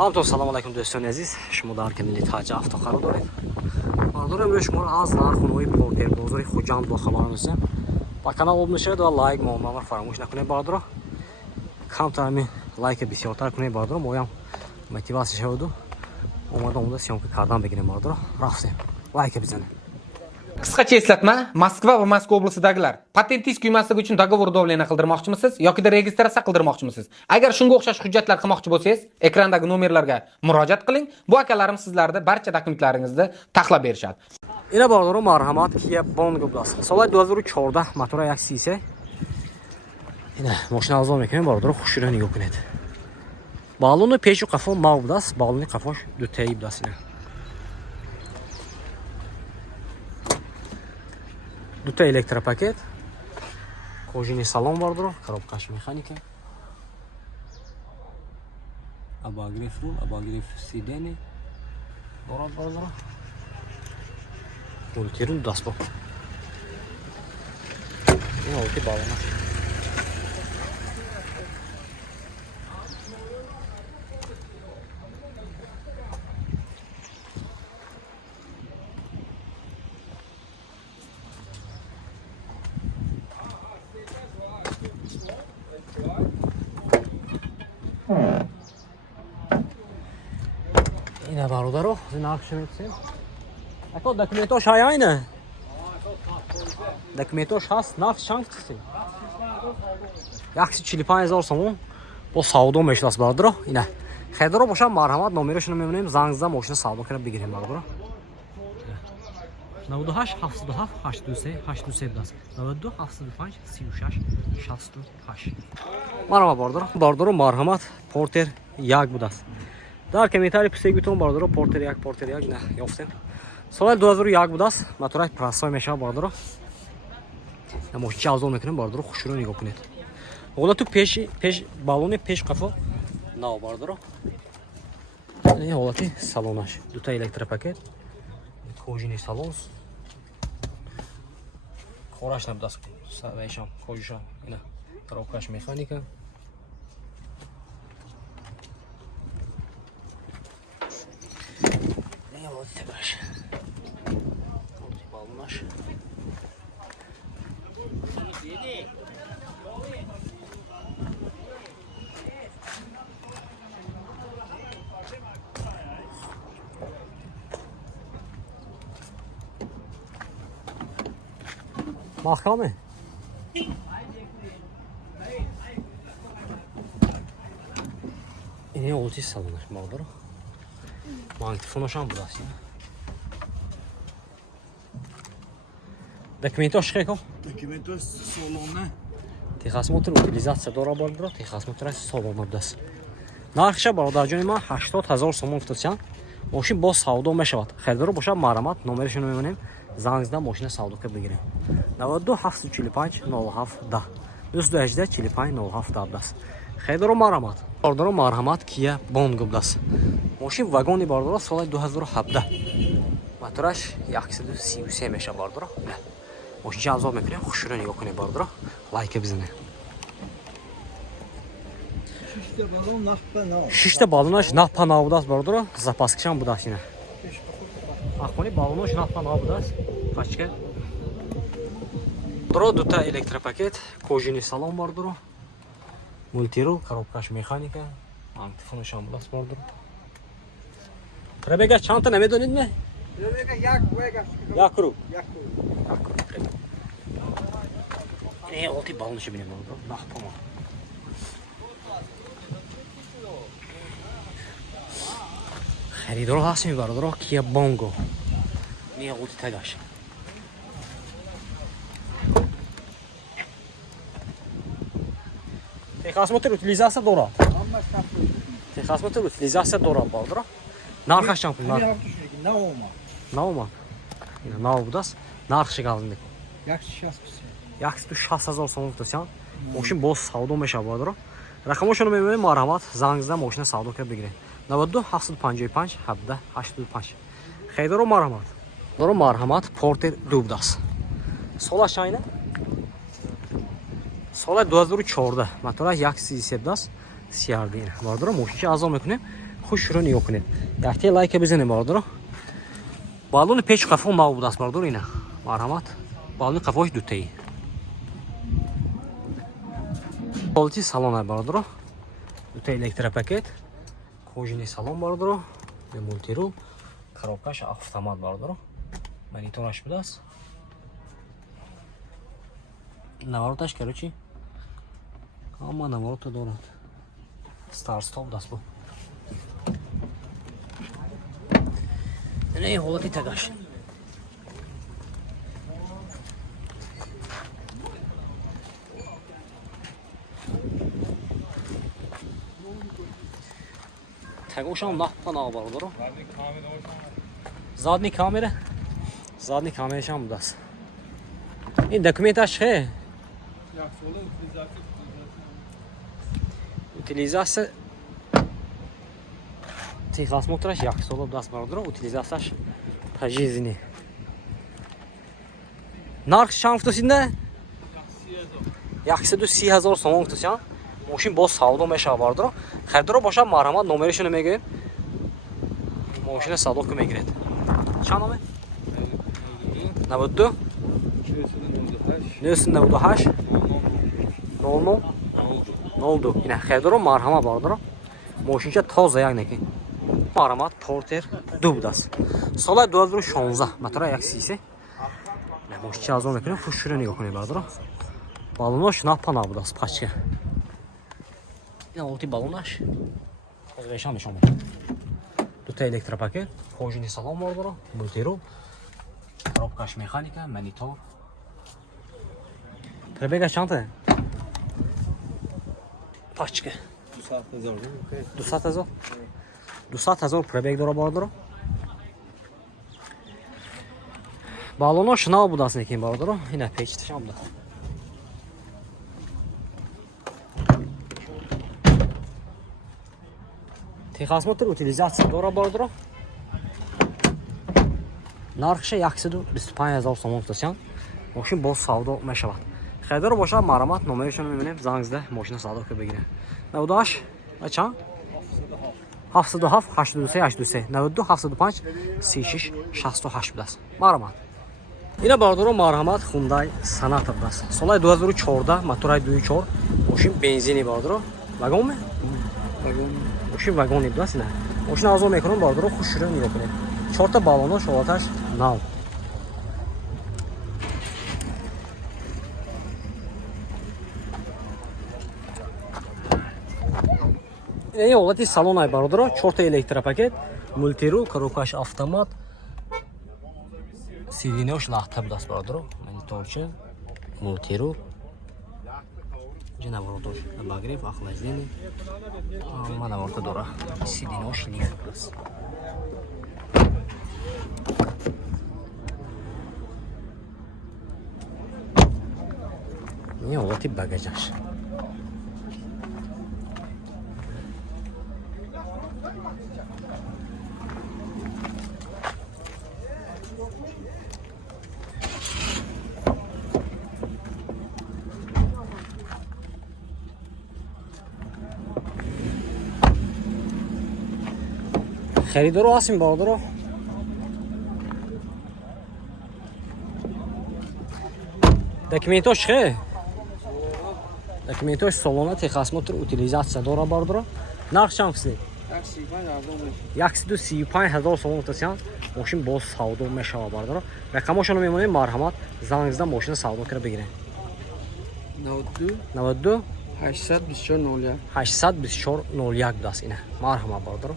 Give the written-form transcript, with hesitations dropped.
همتون سلام علیکم دوستان عزیز، شما در کانال تاج افتا قرار دارید. من دارم به شما از نرخ‌های پورتر بازار خوجند با خبر می‌دم. با کانال عضو میشید و لایک ما فراموش نکنید. بادر کم تامی لایک بسیارتر کنید. بادر مویم موتیواسیون شود. اومدم سیامک کردن بگیریم. بادر رفتیم لایک بزنید. Qisqacha eslatma, Moskva va Moskva oblasidagilar patentingiz kuymasligi uchun dogovor davlena qildirmoqchimisiz yoki registratsiya qildirmoqchimisiz? Agar shunga o'xshash hujjatlar qilmoqchi bo'lsangiz, ekrandagi nomerlarga murojaat qiling. Bu akalarim sizlarga barcha dokumentlaringizni taxlab berishadi. Ina bordoro marhamat Kia Bongo Plus. Solat 2014 motor 130. Ina mashina arzon mekanı bordoro xushro nigah kunید. Balonu peshu qafo mavdas, baloni qafosh do tayib dasina. Duta elektropaket. Kojini salon bordoro, коробкаш mexanika. Abagrev rul, abagrev sideni. Borad bordoro. Multirul dasbok. Ne oldu balona? Yine barudaro, zina akşam etsin. Ako dokumentoş aynı. Dokumentoş has naf şansısı. Yaxshi 45000 so'm bu savdo meshlas bordiro. Ina. Xedro bosham marhamat nomerashini me'minem zangizda mashina savdo qilib begiring bordiro. 98 77 823 das. 92 75 36 68. Marhamat bordiro. Bordiro marhamat Porter yak budas. Dar комментарий писать битон бардро Porter yak на ёфтем. Соли 2001 будаст. Моторай прасой меша бардро. Я мош чаузон мекунем бардро хушро нигоҳ кунед. Ола ту пеш балони пеш қафо нав бардро. Ин ҳолати салонаш. Дута электропакет. Кожини салонс. Кораш набудаст. Савешам кожиша. Ина коробкаш механика. Mahkame. İne oldu salonlar mağduru. Magnefonoşan burası. Dokumentoş xeko. Dokumentoş salonu. Texas motor utilizatsiya dora bordiro. Texas motor salon mabdas. Narxi barodarjon man 80000 so'm guftasan. Moshin boz savdo meshavad. Xaridor bosha ma'lumot nomerishini me'minem. Zangizdan mashina savdo qilib begiring. 92 745 07 10. 118 45 07 10. Xaridor ma'lumot. Bordiro marhamat Kia Bongo Plus. Moshin vagoni bordiro so'li 2017. Motorash 133 mesha bordiro. Moshin jazzo mekunه xushro nigah kuned bordiro. Like bizne. Shishta balonash naf panav budas bordiro. Zapaskishan budas ina. Ахони балонош нафа набудас. Пачка. Дро дута электропакет, кожини салон бардро. Мультирул, коробкаш механика. Антифоношам будаст бардро. Ребега чанта намедонидме? Ребека Якру. Якру. Не, олти балонош бинем бардро. Нахпама. خریدار هستیم برادر Kia Bongo. نه قوتی تلاش. Texas motor utilizatsiya dora. Texas motor utilizatsiya dora برادر. Narxi qancha? Nauma. Ina nav budas. Narxi qalındı. Yaxshi 6000 so'm guftasan. Moshin boz savdo mesha برادر. Raqamashini me'minem marhamat zangizdan mashina savdo qilib begiring. 92 755 17 85. Xaridor marhamat. Doro marhamat Porter dubdas. Sola shayna. Sola 2014. Motor 130 das. Siyardin. Bordoro moshina azom mekunем. خوش رو نگاه کنید. یه لایک بزنید باردارو. بالون پیچ قفو ما بود است باردارو اینا. مرحمت. بالون قفوش دوتایی. Quality salon باردارو. دوتا الکترا پاکت. کوژنی سالن باردارو. به مولتیرو. коробкаш автомат باردارو. монитораш بود است. навороташ короче. Ама наворота дорад. Старт стоп даст бу. Не ҳолати тагаш. Тагошам нахпана бародаро. Задни камера. Задни камерашам будаст. Ин документаш хе. Утилизация техосмотраш як сол даст бародаро. Утилизацияш пожизненный. Нарх чанд гуфтасинда? 130,000 сомон гуфтасин. Мошин боз савдо мешава бародаро. Харидоро боша марҳамат номерашоно мегӯем. Мошина савдо ку мегиред. Чанд номер? 92 998 00 02. Ина харидоро марҳамат бародаро. Мошинча тоза як некин. Марҳамат портер 2 будаст. Соли 2016 мотора 133. Ина мошинча азон мекунем. хушро нигоҳ кунед бародаро. Балонош напана будаст пачка. Ина олти балонаш. Озгашам нишон мекунем. Дута электропакет, кожаный салон бародаро, мультирул, коробкаш механика, монитор. Пробега чанта? Пачка. 200,000. 200,000 пробег дора бародаро. Балонош нав будаст некин бародаро. Ина печташам будаст. Техосмотр утилизация дора бародаро. нархша 125,000 сомон гуфтасин. Мошин боз савдо мешавад. Харидоро боша марҳамат номерашоно мебинем. занг зада мошина савдо ку бигирем. 98 ача 77 83 83 92 75 36 68 будаст. Марҳамат. Ина бародаро марҳамат Hyundai Sonata будаст. Соли 2014 мотори 2.4 мошин бензини бародаро. вагонме? Мошин вагони будаст ина. Мошина азо мекунам бародаро хушро нигоҳ кунед. 4 та балонош ҳолаташ нав. Ин ҳолати салонай бародаро 4 та электропакет, мультирул, коробкаш автомат. сидинош лахта будаст бародаро. мониторча, мультирул. Наворотош обогрев, охлаждение. Ама наворот дора. Сидинош лифт будаст. ин ҳолати багажаш. خریدارو هستیم برادرو. دکمنتاش خیلی دکمنتاش سالانه تخصماتر اوتیلیزاسیا داره برادرو. نرخ چند فیصد؟ 135,000 سوم گفتن. ماشین باز سودا میشه برادرو. رقمشون رو میمونه مرحمت زنگ زدن ماشین سودا کرده بگیرن. 92 824 01 824 01 دست اینه. مرحمت برادرو.